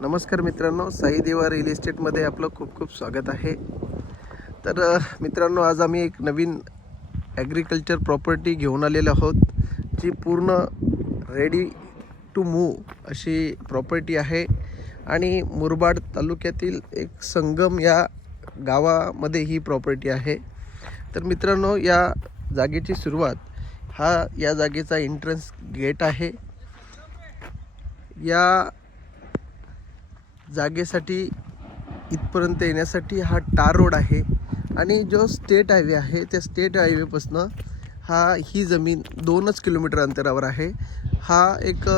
नमस्कार मित्रांनो, साई देवा रिअल इस्टेटमध्ये आपलं खूप खूप स्वागत आहे। तर मित्रांनो, आज आम्ही एक नवीन ॲग्रिकल्चर प्रॉपर्टी घेऊन आलेलो आहोत, जी पूर्ण रेडी टू मूव्ह अशी प्रॉपर्टी आहे आणि मुरबाड तालुक्यातील एक संगम या गावामध्ये ही प्रॉपर्टी आहे। तर मित्रांनो, या जागेची सुरुवात या जागेचा एंट्रन्स गेट आहे। या जागेसाठी इथपर्यंत येण्यासाठी हा टार रोड आहे आणि जो स्टेट हायवे आहे त्या स्टेट हायवेपासून ही जमीन 2 किलोमीटर अंतरावर आहे। हा एक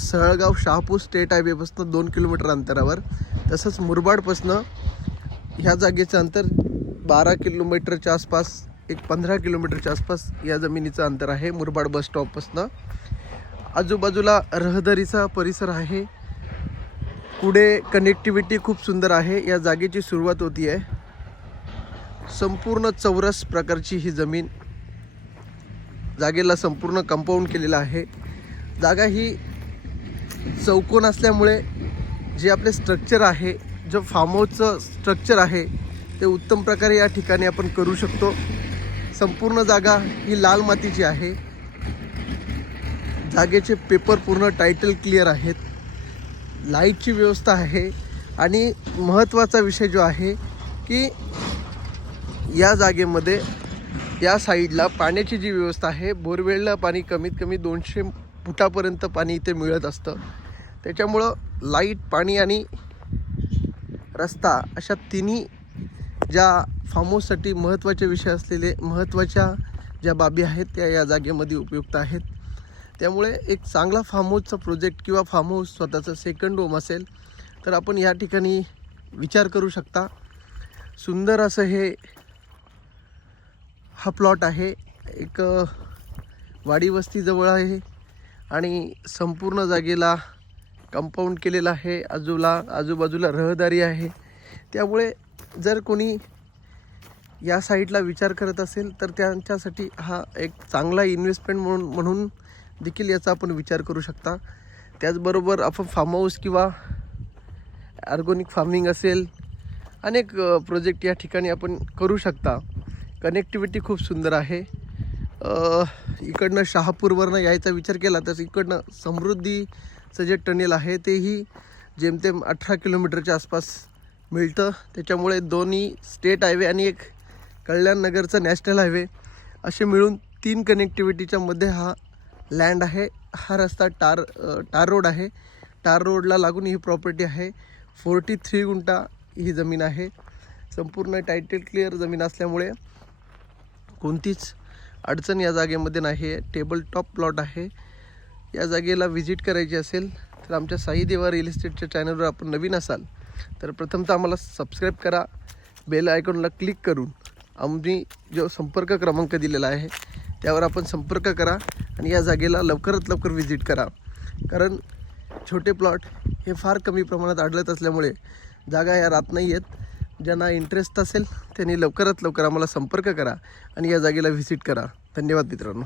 सळगाव शहापूर स्टेट हायवेपासून 2 किलोमीटर अंतरावर, तसंच मुरबाडपासून ह्या जागेचं अंतर 12 किलोमीटरच्या आसपास, एक 15 किलोमीटरच्या आसपास या जमिनीचं अंतर आहे मुरबाड बस स्टॉपपासून। आजूबाजूला रहदारीचा परिसर आहे, पुढे कनेक्टिव्हिटी खूप सुंदर आहे। या जागेची सुरुवात होती आहे, संपूर्ण चौरस प्रकारची ही जमीन, जागेला संपूर्ण कंपाऊंड केलेलं आहे। जागा ही चौकोन असल्यामुळे जे आपले स्ट्रक्चर आहे, जो फार्म हाऊसचं स्ट्रक्चर आहे ते उत्तम प्रकारे या ठिकाणी आपण करू शकतो। संपूर्ण जागा ही लाल मातीची आहे, जागेचे पेपर पूर्ण टायटल क्लिअर आहेत, लाईटची व्यवस्था आहे आणि महत्त्वाचा विषय जो आहे की या जागेमध्ये या साईडला पाण्याची जी व्यवस्था आहे, बोरवेलला पाणी कमीत कमी 200 फुटापर्यंत पाणी इथे मिळत असतं। त्याच्यामुळं लाईट, पाणी आणि रस्ता अशा तिन्ही ज्या फार्म हाऊससाठी महत्त्वाचे विषय असलेले, महत्त्वाच्या ज्या बाबी आहेत त्या या जागेमध्ये उपयुक्त आहेत। त्यामुळे एक चांगला फार्म हाऊसचा प्रोजेक्ट किंवा फार्म हाऊस स्वतःचं सेकंड होम असेल तर आपण या ठिकाणी विचार करू शकता। सुंदर असं हा प्लॉट आहे, एक वाडी वस्तीजवळ आहे आणि संपूर्ण जागेला कंपाऊंड केलेलं आहे, आजूबाजूला रहदारी आहे। त्यामुळे जर कोणी या साईडला विचार करत असेल तर त्यांच्यासाठी हा एक चांगला इन्व्हेस्टमेंट म्हणून देखील याचा आपण विचार करू शकता। त्याचबरोबर आपण फार्म हाऊस किंवा ऑर्गॅनिक फार्मिंग असेल, अनेक प्रोजेक्ट या ठिकाणी आपण करू शकता। कनेक्टिव्हिटी खूप सुंदर आहे। इकडनं शहापूरवरनं यायचा विचार केला तर इकडनं समृद्धीचं जे टनेल आहे तेही जेमतेम 18 किलोमीटरच्या आसपास मिळतं। त्याच्यामुळे दोन्ही स्टेट हायवे आणि एक कल्याणनगरचा नॅशनल हायवे असे मिळून 3 कनेक्टिव्हिटीच्या मध्ये हा लँड आहे। हा रस्ता टार रोड आहे, टार रोडला लागून ही प्रॉपर्टी आहे। 43 गुंठा ही जमीन आहे, संपूर्ण टायटल क्लिअर जमीन असल्यामुळे कोणतीच अडचण या जागेमध्ये नाही आहे। टेबल टॉप प्लॉट आहे। या जागेला व्हिजिट करायची असेल तर आमच्या साई देवा रिअल इस्टेटच्या चॅनलवर आपण नवीन असाल तर प्रथमतः आम्हाला सबस्क्राईब करा, बेल आयकॉनला क्लिक करून आम्ही जो संपर्क क्रमांक दिलेला आहे त्यावर आपण संपर्क करा आणि या जागेला लवकरात लवकर व्हिजिट करा। कारण छोटे प्लॉट हे फार कमी प्रमाणात आढळत असल्यामुळे जागा या राहत नाही आहेत। ज्यांना इंटरेस्ट असेल त्यांनी लवकरात लवकर आम्हाला संपर्क करा आणि या जागेला व्हिजिट करा। धन्यवाद मित्रांनो।